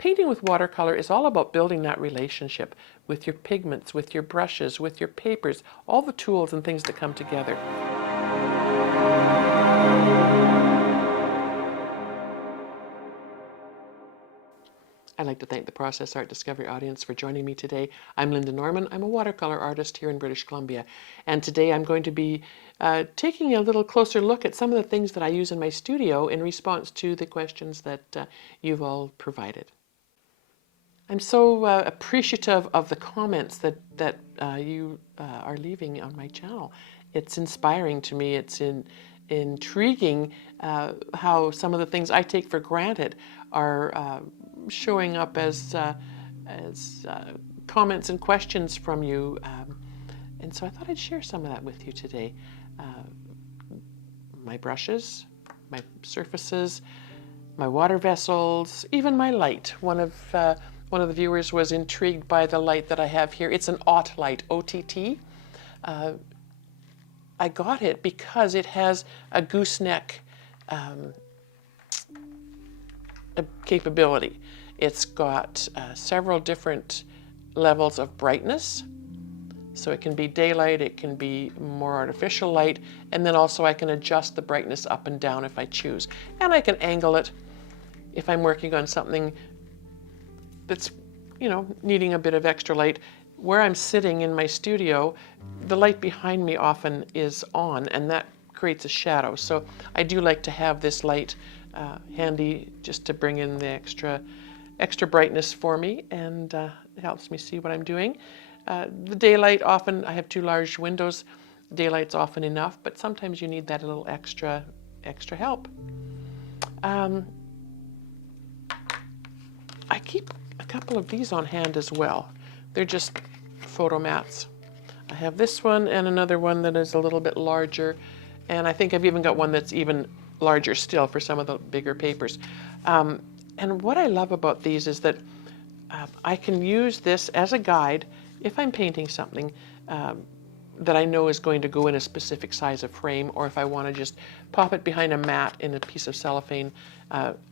painting with watercolor is all about building that relationship with your pigments, with your brushes, with your papers, all the tools and things that come together. I'd like to thank the Process Art Discovery audience for joining me today. I'm Lynda Norman. I'm a watercolor artist here in British Columbia. And today I'm going to be taking a little closer look at some of the things that I use in my studio in response to the questions that you've all provided. I'm so appreciative of the comments that you are leaving on my channel. It's inspiring to me. It's intriguing how some of the things I take for granted are showing up as comments and questions from you. And so I thought I'd share some of that with you today. My brushes, my surfaces, my water vessels, even my light. One of the viewers was intrigued by the light that I have here. It's an OTT light, OTT. I got it because it has a gooseneck capability. It's got several different levels of brightness. So it can be daylight, it can be more artificial light, and then also I can adjust the brightness up and down if I choose. And I can angle it if I'm working on something that's, needing a bit of extra light. Where I'm sitting in my studio, the light behind me often is on, and that creates a shadow. So I do like to have this light handy just to bring in the extra brightness for me, and it helps me see what I'm doing. The daylight, often I have two large windows. Daylight's often enough, but sometimes you need that little extra help. I keep a couple of these on hand as well. They're just photo mats. I have this one and another one that is a little bit larger, and I think I've even got one that's even larger still for some of the bigger papers. And what I love about these is that I can use this as a guide if I'm painting something that I know is going to go in a specific size of frame, or if I want to just pop it behind a mat in a piece of cellophane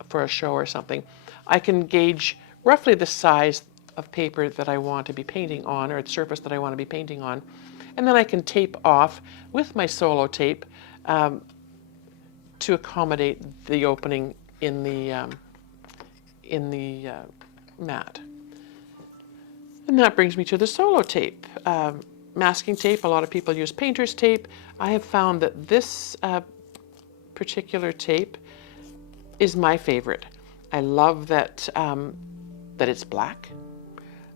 for a show or something. I can gauge roughly the size of paper that I want to be painting on, or the surface that I want to be painting on, and then I can tape off with my solo tape to accommodate the opening in the mat. And that brings me to the solo tape. Masking tape, a lot of people use painter's tape. I have found that this particular tape is my favorite. I love that, that it's black.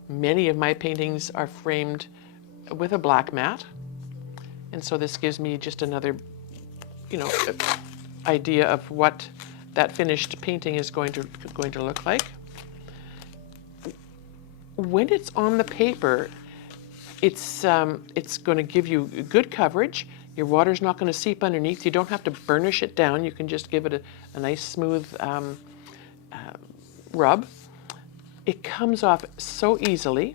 Many of my paintings are framed with a black mat. And so this gives me just another, idea of what that finished painting is going to look like. When it's on the paper, it's going to give you good coverage. Your water's not going to seep underneath. You don't have to burnish it down. You can just give it a nice smooth rub. It comes off so easily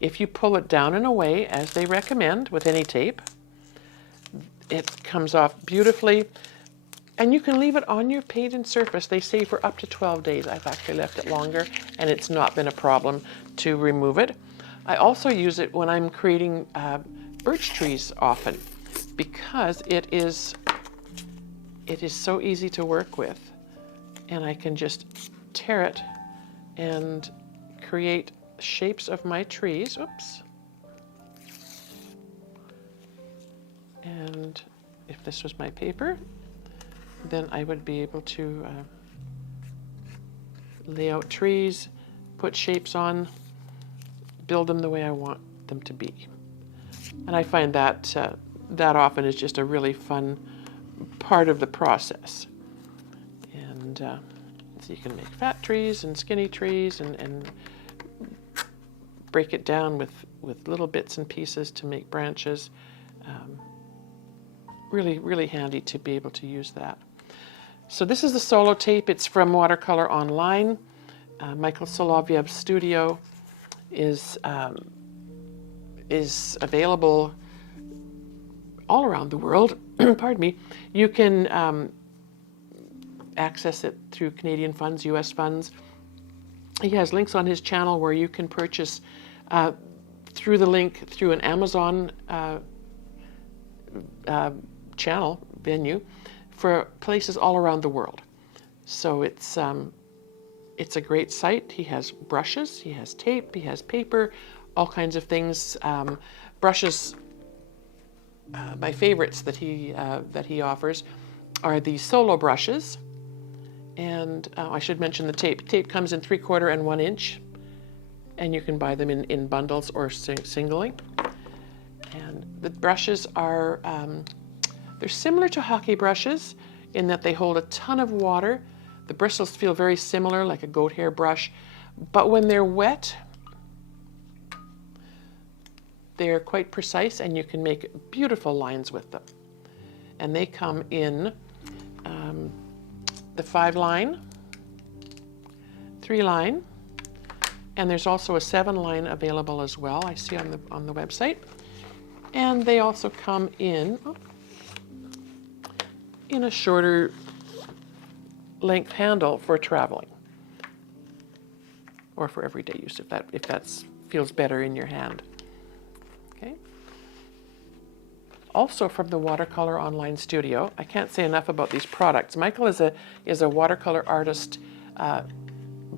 if you pull it down and away, as they recommend with any tape. It comes off beautifully. And you can leave it on your painted surface. They say for up to 12 days. I've actually left it longer, and it's not been a problem to remove it. I also use it when I'm creating birch trees often, because it is so easy to work with. And I can just tear it and create shapes of my trees. Oops. And if this was my paper, then I would be able to lay out trees, put shapes on, build them the way I want them to be. And I find that that often is just a really fun part of the process. And so you can make fat trees and skinny trees and break it down with little bits and pieces to make branches. Really, really handy to be able to use that. So this is the solo tape. It's from Watercolor Online. Michael Solovyev's studio is available all around the world. Pardon me. You can access it through Canadian funds, US funds. He has links on his channel where you can purchase through the link through an Amazon channel venue for places all around the world. So it's a great site. He has brushes, he has tape, he has paper, all kinds of things. Brushes, my favorites that he offers are the solo brushes. And I should mention the tape. Tape comes in 3/4 and 1 inch, and you can buy them in bundles or singly. And the brushes are, they're similar to hockey brushes in that they hold a ton of water. The bristles feel very similar, like a goat hair brush, but when they're wet, they're quite precise and you can make beautiful lines with them. And they come in the 5-line, 3-line, and there's also a 7-line available as well, I see on the website. And they also come in a shorter length handle for traveling or for everyday use, if that feels better in your hand. Okay. Also from the Watercolor Online Studio, I can't say enough about these products. Michael is a watercolor artist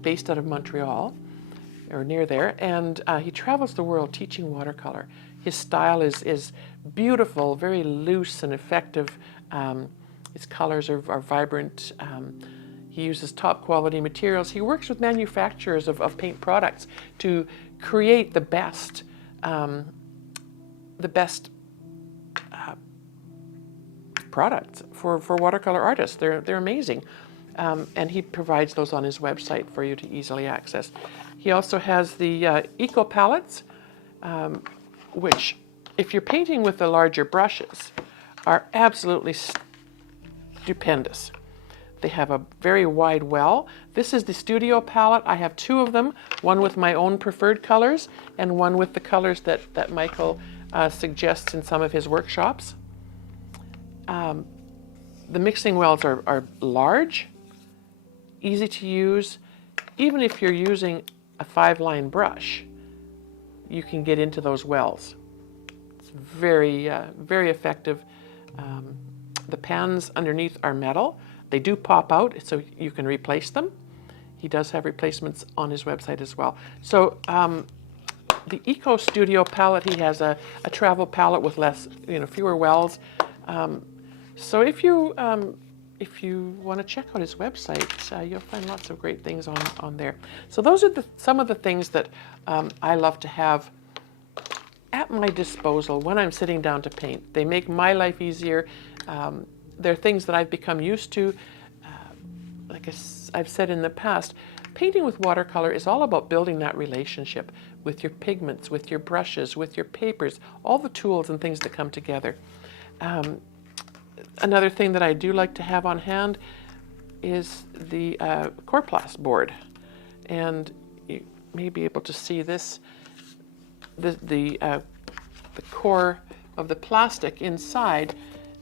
based out of Montreal, or near there, and he travels the world teaching watercolor. His style is beautiful, very loose and effective. His colors are vibrant. He uses top quality materials. He works with manufacturers of paint products to create the best products for watercolor artists. They're amazing. And he provides those on his website for you to easily access. He also has the Eco palettes, which, if you're painting with the larger brushes, are absolutely stupendous. They have a very wide well. This is the Studio palette. I have 2 of them, one with my own preferred colors and one with the colors that Michael suggests in some of his workshops. The mixing wells are large, easy to use. Even if you're using a 5-line brush, you can get into those wells. It's very, very effective. The pans underneath are metal. They do pop out, so you can replace them. He does have replacements on his website as well. So the Eco Studio palette, he has a travel palette with fewer wells. So if you want to check out his website, you'll find lots of great things on there. So those are some of the things that I love to have at my disposal when I'm sitting down to paint. They make my life easier. They're things that I've become used to. Like I've said in the past, painting with watercolor is all about building that relationship with your pigments, with your brushes, with your papers, all the tools and things that come together. Another thing that I do like to have on hand is the Coroplast board. And you may be able to see this, the core of the plastic inside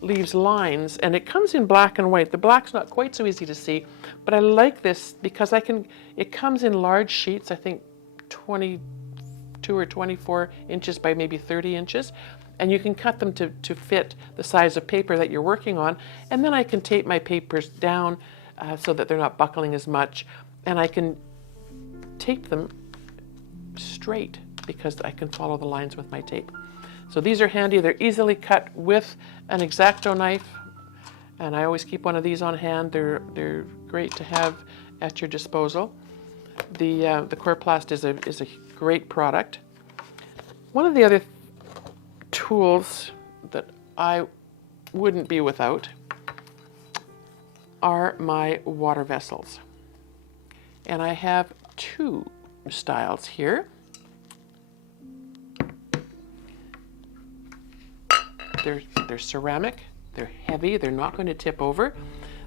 leaves lines, and it comes in black and white. The black's not quite so easy to see, but I like this because it comes in large sheets, I think 22 or 24 inches by maybe 30 inches, and you can cut them to fit the size of paper that you're working on, and then I can tape my papers down so that they're not buckling as much, and I can tape them straight because I can follow the lines with my tape. So these are handy. They're easily cut with an X-Acto knife, and I always keep one of these on hand. They're great to have at your disposal. The Coroplast is a great product. One of the other tools that I wouldn't be without are my water vessels, and I have 2 styles here. They're ceramic, they're heavy, they're not going to tip over.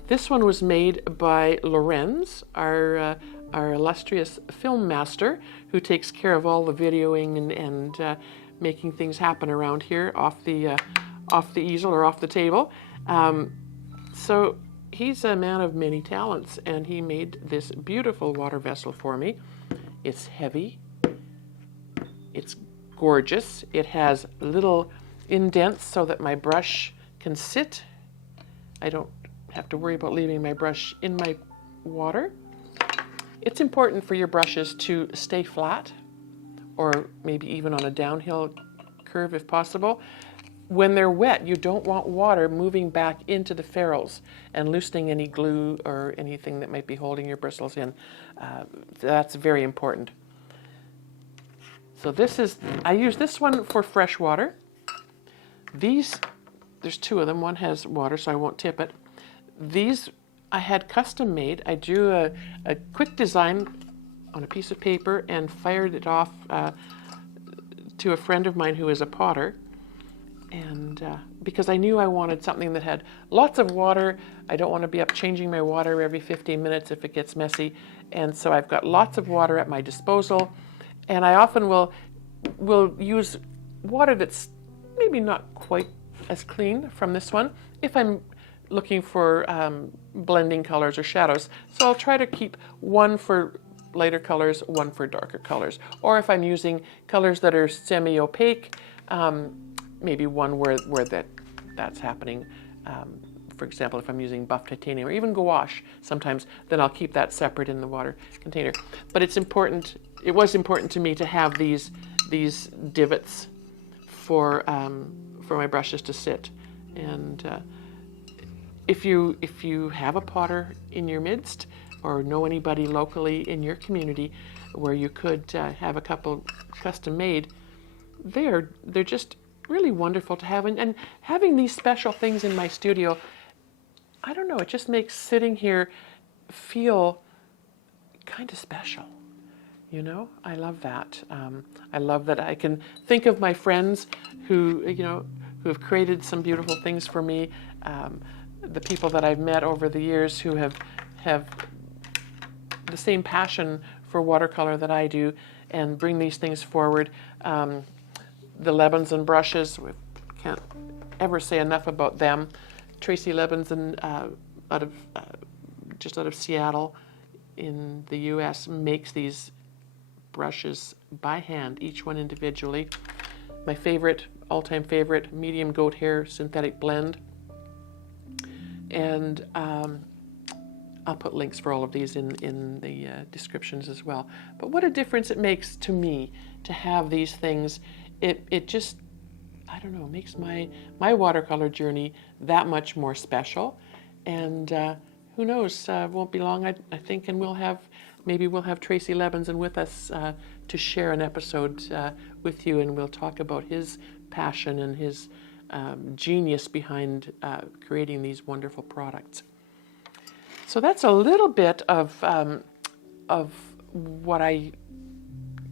This one was made by Lorenz, our illustrious film master, who takes care of all the videoing and making things happen around here off the easel or off the table. So he's a man of many talents, and he made this beautiful water vessel for me. It's heavy. It's gorgeous. It has little indents so that my brush can sit. I don't have to worry about leaving my brush in my water. It's important for your brushes to stay flat, or maybe even on a downhill curve if possible. When they're wet, you don't want water moving back into the ferrules and loosening any glue or anything that might be holding your bristles in. That's very important. So I use this one for fresh water. These, there's two of them. One has water, so I won't tip it. These I had custom made. I drew a quick design on a piece of paper and fired it off to a friend of mine who is a potter. And because I knew I wanted something that had lots of water. I don't want to be up changing my water every 15 minutes if it gets messy. And so I've got lots of water at my disposal. And I often will use water that's maybe not quite as clean from this one if I'm looking for blending colors or shadows. So I'll try to keep one for lighter colors, one for darker colors. Or if I'm using colors that are semi-opaque, maybe one where that's happening. For example, if I'm using buff titanium or even gouache sometimes, then I'll keep that separate in the water container. But it's important, it was important to me to have these divots for my brushes to sit. And if you have a potter in your midst or know anybody locally in your community where you could have a couple custom made, they're just really wonderful to have. And having these special things in my studio, I don't know, it just makes sitting here feel kind of special. You know, I love that. I love that I can think of my friends who have created some beautiful things for me. The people that I've met over the years who have the same passion for watercolor that I do and bring these things forward. The Lebenson brushes, we can't ever say enough about them. Tracy Lebenson, just out of Seattle in the US, makes these brushes by hand, each one individually. My favorite, all-time favorite, medium goat hair synthetic blend. And I'll put links for all of these in the descriptions as well. But what a difference it makes to me to have these things. It just, I don't know, makes my watercolor journey that much more special. And who knows, won't be long, I think, and maybe we'll have Tracy Lebenson with us to share an episode with you, and we'll talk about his passion and his genius behind creating these wonderful products. So that's a little bit of what I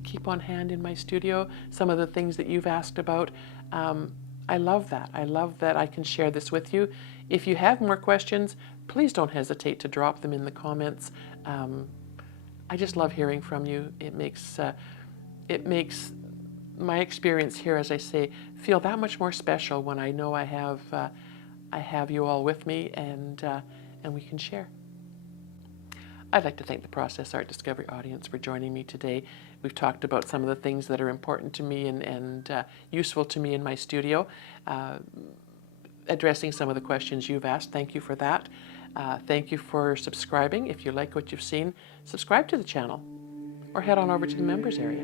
keep on hand in my studio, some of the things that you've asked about. I love that. I love that I can share this with you. If you have more questions, please don't hesitate to drop them in the comments. I just love hearing from you. It makes my experience here, as I say, feel that much more special when I know I have you all with me and we can share. I'd like to thank the Process Art Discovery audience for joining me today. We've talked about some of the things that are important to me and useful to me in my studio, addressing some of the questions you've asked. Thank you for that. Thank you for subscribing. If you like what you've seen, subscribe to the channel or head on over to the members area.